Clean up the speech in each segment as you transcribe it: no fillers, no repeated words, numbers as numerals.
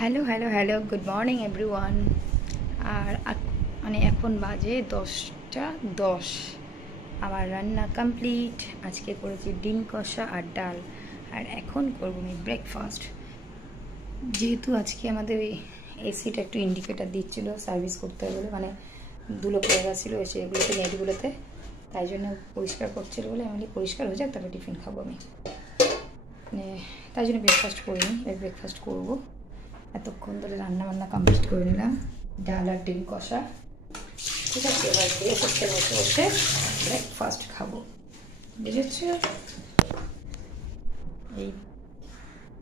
Hello hello hello good morning everyone. আর মানে এখন বাজে 10টা 10। আমার রান্না কমপ্লিট। আজকে করেছি ডিম কষা আর ডাল, আর এখন করবো আমি ব্রেকফাস্ট। যেহেতু আজকে আমাদের ওই এসিটা একটু ইন্ডিকেটার দিচ্ছিলো সার্ভিস করতে হবে বলে, মানে ধুলো পড়ে গেছিলো সেগুলোতে নেটগুলোতে, তাই জন্য পরিষ্কার করছিলো বলে আমি পরিষ্কার হয়ে যাক তারপরে টিফিন খাবো আমি, মানে তাই জন্য ব্রেকফাস্ট করিনি। এবার ব্রেকফাস্ট করবো। এতক্ষণ ধরে রান্না বান্না কমপ্লিট করে নিলাম, ডাল আর ডিম কষা। ঠিক আছে, এবার বসে বসে ব্রেকফাস্ট খাবো, বুঝেছ? এই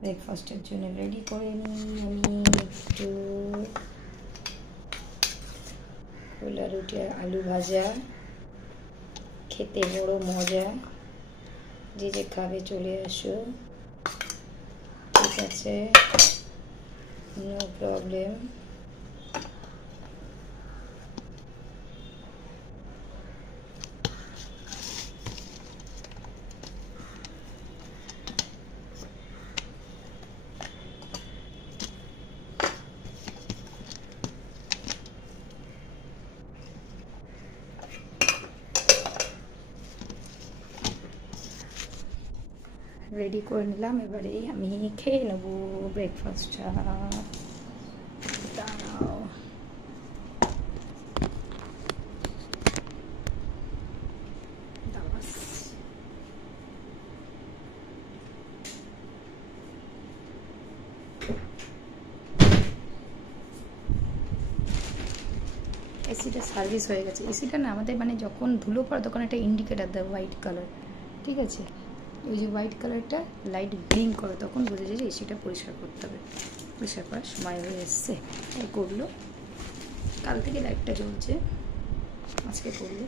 ব্রেকফাস্টের জন্য রেডি করে নিই আমি একটু কলা রুটি আর আলু ভাজা, খেতে বড় মজা। যে যে খাবে চলে আসো, ঠিক আছে, নো প্রবলেম। রেডি করে নিলাম, এবারে আমি খেয়ে নেবো ব্রেকফাস্টটা। দাঁড়াও, এসিটা সার্ভিস হয়ে গেছে। এসিটা না আমাদের মানে যখন ধুলো পড়ে তখন একটা ইন্ডিকেটার দেয় হোয়াইট কালার, ঠিক আছে, ওই যে হোয়াইট কালারটা লাইট ব্লিঙ্ক করে, তখন বোঝা যায় যে এসিটা পরিষ্কার করতে হবে। পরিষ্কার করার সময় হয়ে এসছে, তাই করলো। কাল থেকে লাইটটা জ্বলছে, আজকে করলো।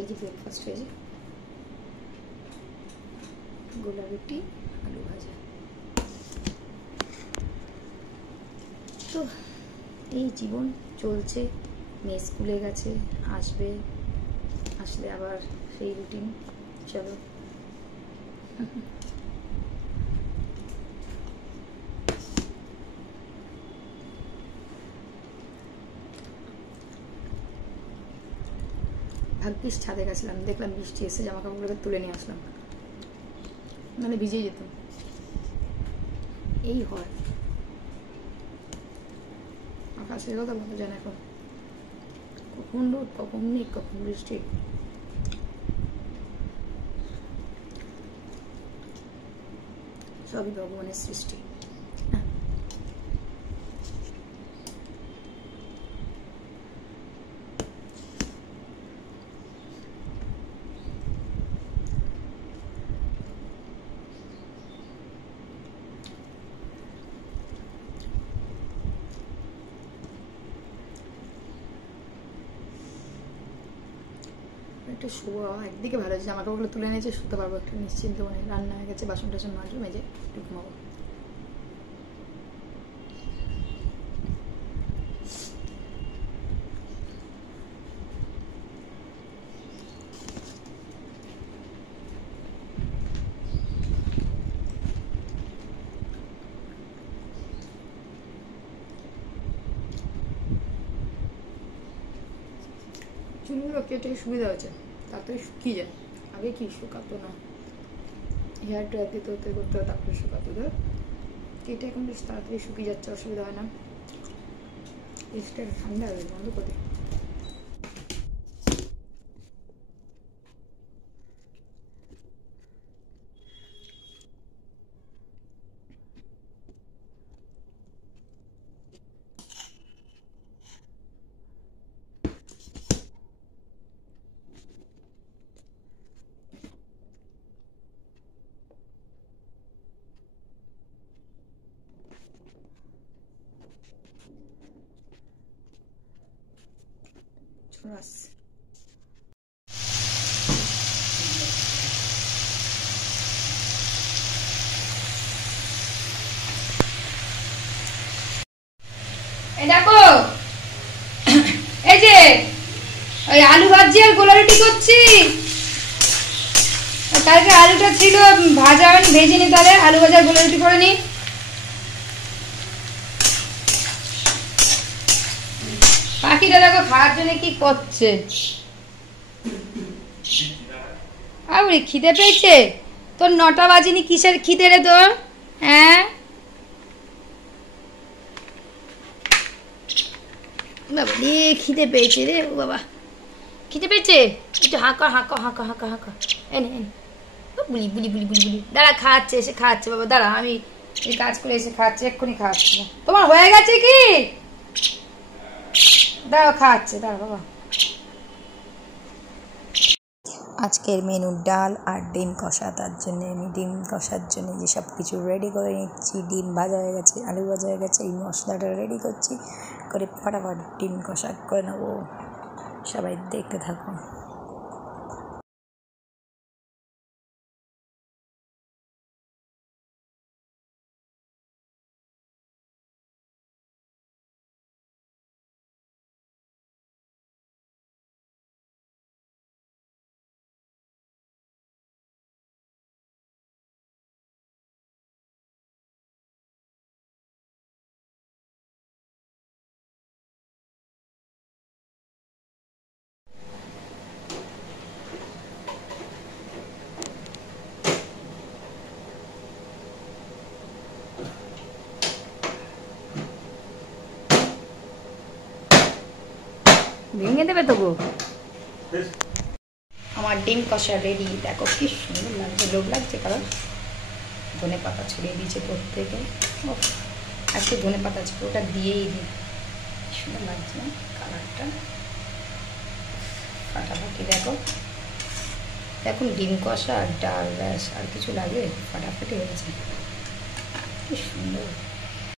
এই যে ব্রেকফাস্ট হয়েছে, গোলা রুটি আলু ভাজা। তো এই জীবন চলছে। মেয়ে স্কুলে গেছে, আসবে, আসলে আবার সেই রুটিন। চলো, ভাগ্যিস ছাদে গেছিলাম, দেখলাম বৃষ্টি এসে জামা কাপড়গুলোকে তুলে নিয়ে আসলাম, মানে ভিজে যেত। এই হয়, আকাশের কথা বলতে জানে এখন কখন রোদ, কখন মেঘ, কখন বৃষ্টি। সবই ভগবানের সৃষ্টি। একটা শোয়া একদিকে ভালো হয়েছে, জামা কাপড়গুলো তুলে নিয়েছে, শুতে পারবো একটা নিশ্চিন্ত, মানে রান্না হয়ে গেছে, বাসন টাসন মাজবো, মেজে একটু ঘুমাবো। চুলগুলো কেটে সুবিধা হয়েছে, তাড়াতাড়ি শুকিয়ে যায়। আগে কি শুকাতো না, হেয়ার ড্রাই দিতে হতে করতে হয়, তারপরে শুকাতো। ধর কেটে এখন বেশ তাড়াতাড়ি শুকিয়ে যাচ্ছে, অসুবিধা হয় না। এক্সট্রা ঠান্ডা হবে, বন্ধ করে। রাস এই দেখো, এই যে ওই আলু ভাজি আর গোলা রুটি করছি। কালকে আলুটা ছিল ভাজা, আমি ভেজে নি, তাহলে আলু ভাজা গোলা রুটি করে নি। পাখিটা দেখো খাওয়ার জন্য কি করছে। আরে খিদে পেয়েছে তোর? 9টা বাজেনি, কিসের খিদে রে তোর? হ্যাঁ বাবা রে খিদে পেয়েছে রে বাবা, খিদে পেয়েছে। একটু হাঁকা হাঁকা হাঁকা হাঁকা হাঁকা, এনে এনে বুলি বুলি বুলি বুলি বুলি। দাঁড়া খাওয়াচ্ছে, এসে খাওয়াচ্ছে বাবা, দাঁড়া আমি এই কাজ করে এসে খাওয়াচ্ছে, এক্ষুনি খাওয়াচ্ছে। তোমার হয়ে গেছে কি? দাঁড়া খাওয়াচ্ছে, দাঁড়া বাবা। আজকের মেনু ডাল আর ডিম কষা, তার জন্য আমি ডিম কষার জন্য যে সব কিছু রেডি করে নিচ্ছি। ডিম ভাজা হয়ে গেছে, আলু ভাজা হয়ে গেছে, এই মশলাটা রেডি করছি, করে ফটাফট ডিম কষা করে নেবো। সবাই দেখতে থাকো। ভেঙে দেবে তবু। আমার ডিম কষা রেডি, দেখো কি সুন্দর লাগছে, লোভ লাগছে। কারণ ধনে পাতা ছড়িয়ে দিয়েছে প্রত্যেকে, আজকে ধনে পাতা ছিল, ওটা দিয়েই দিই। সুন্দর লাগছে না কালারটা? ফাটাফাটি দেখো, এখন ডিম কষা আর ডাল, ব্যাস আর কিছু লাগে, ফাটাফাটি হয়েছে, কি সুন্দর।